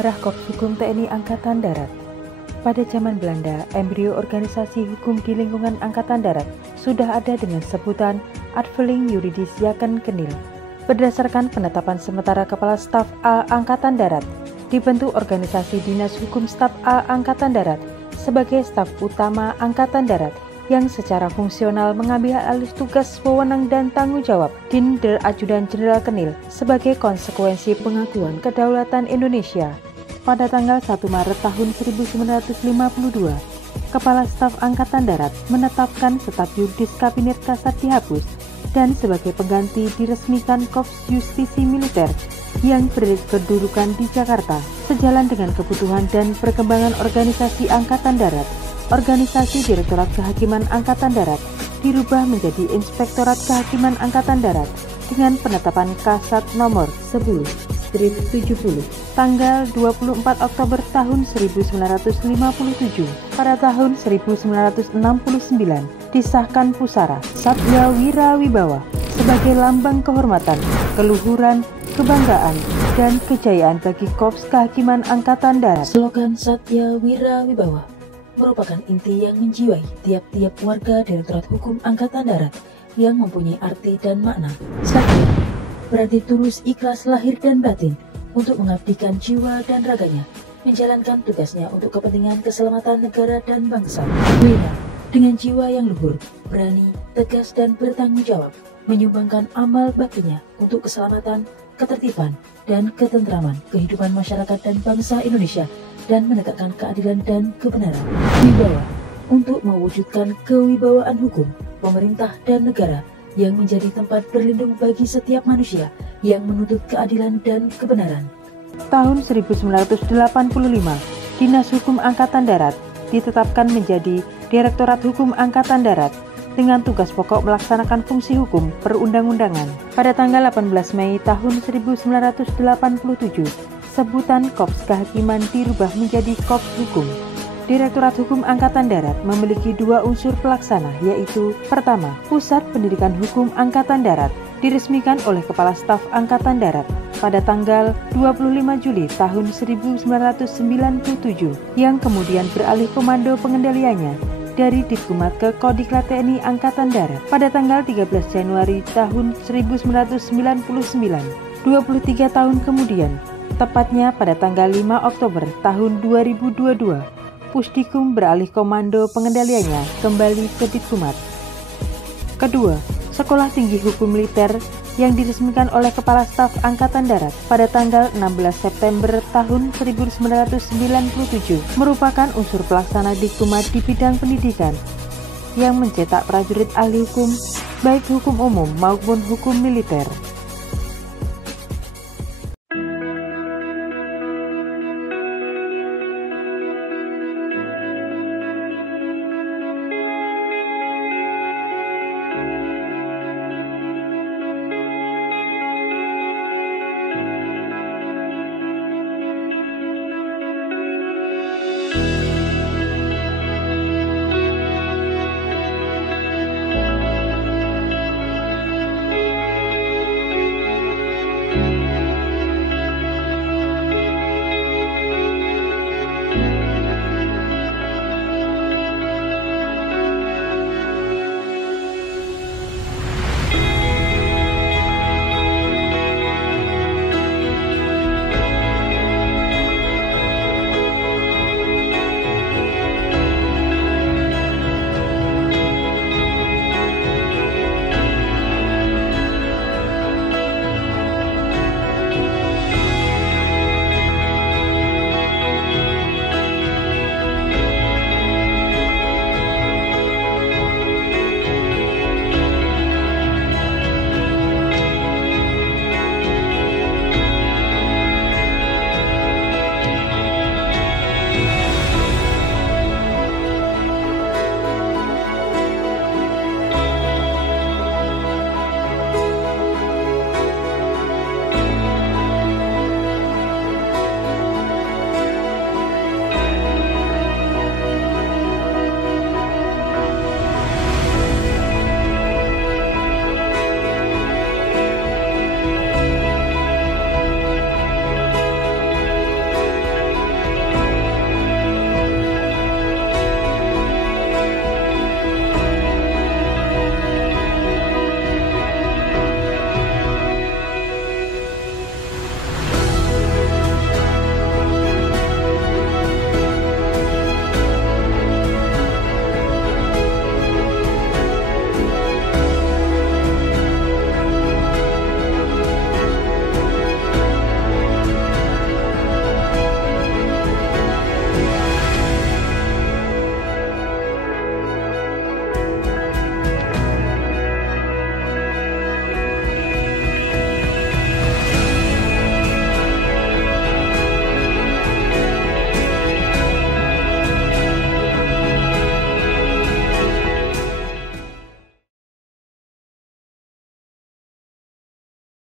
Sejarah Korps Hukum TNI Angkatan Darat. Pada zaman Belanda, embrio organisasi hukum di lingkungan Angkatan Darat sudah ada dengan sebutan Afdeling Juridis Yaken Kenil. Berdasarkan penetapan sementara Kepala Staf A Angkatan Darat, dibentuk organisasi Dinas Hukum Staf A Angkatan Darat sebagai staf utama Angkatan Darat yang secara fungsional mengambil alih tugas, wewenang, dan tanggung jawab Din Der Ajudan Jenderal Kenil sebagai konsekuensi pengakuan kedaulatan Indonesia. Pada tanggal 1 Maret tahun 1952, Kepala Staf Angkatan Darat menetapkan Staf Yuridis Kabinet Kasat dihapus dan sebagai pengganti diresmikan Korps Justisi Militer yang berkedudukan di Jakarta. Sejalan dengan kebutuhan dan perkembangan organisasi Angkatan Darat, organisasi Direktorat Kehakiman Angkatan Darat dirubah menjadi Inspektorat Kehakiman Angkatan Darat dengan penetapan Kasat nomor 10/70 tanggal 24 Oktober tahun 1957. Pada tahun 1969 disahkan Pusara Satya Wira Wibawa sebagai lambang kehormatan, keluhuran, kebanggaan, dan kejayaan bagi Korps Kehakiman Angkatan Darat. Slogan Satya Wira Wibawa merupakan inti yang menjiwai tiap-tiap warga Direktorat Hukum Angkatan Darat yang mempunyai arti dan makna. Satya berarti tulus, ikhlas lahir dan batin untuk mengabdikan jiwa dan raganya, menjalankan tugasnya untuk kepentingan keselamatan negara dan bangsa. Wira dengan jiwa yang luhur, berani, tegas, dan bertanggung jawab, menyumbangkan amal baktinya untuk keselamatan, ketertiban, dan ketentraman kehidupan masyarakat dan bangsa Indonesia, dan menegakkan keadilan dan kebenaran. Wibawa untuk mewujudkan kewibawaan hukum, pemerintah, dan negara yang menjadi tempat berlindung bagi setiap manusia yang menuntut keadilan dan kebenaran. Tahun 1985, Dinas Hukum Angkatan Darat ditetapkan menjadi Direktorat Hukum Angkatan Darat dengan tugas pokok melaksanakan fungsi hukum perundang-undangan. Pada tanggal 18 Mei tahun 1987, sebutan Korps Kehakiman dirubah menjadi Korps Hukum. Direktorat Hukum Angkatan Darat memiliki dua unsur pelaksana, yaitu pertama, Pusat Pendidikan Hukum Angkatan Darat diresmikan oleh Kepala Staf Angkatan Darat pada tanggal 25 Juli tahun 1997 yang kemudian beralih komando pengendaliannya dari Ditkumat ke Kodiklat TNI Angkatan Darat pada tanggal 13 Januari tahun 1999. 23 tahun kemudian, tepatnya pada tanggal 5 Oktober tahun 2022, Pusdikum beralih komando pengendaliannya kembali ke Ditkumat. Kedua, Sekolah Tinggi Hukum Militer yang diresmikan oleh Kepala Staf Angkatan Darat pada tanggal 16 September tahun 1997 merupakan unsur pelaksana Ditkumat di bidang pendidikan yang mencetak prajurit ahli hukum, baik hukum umum maupun hukum militer.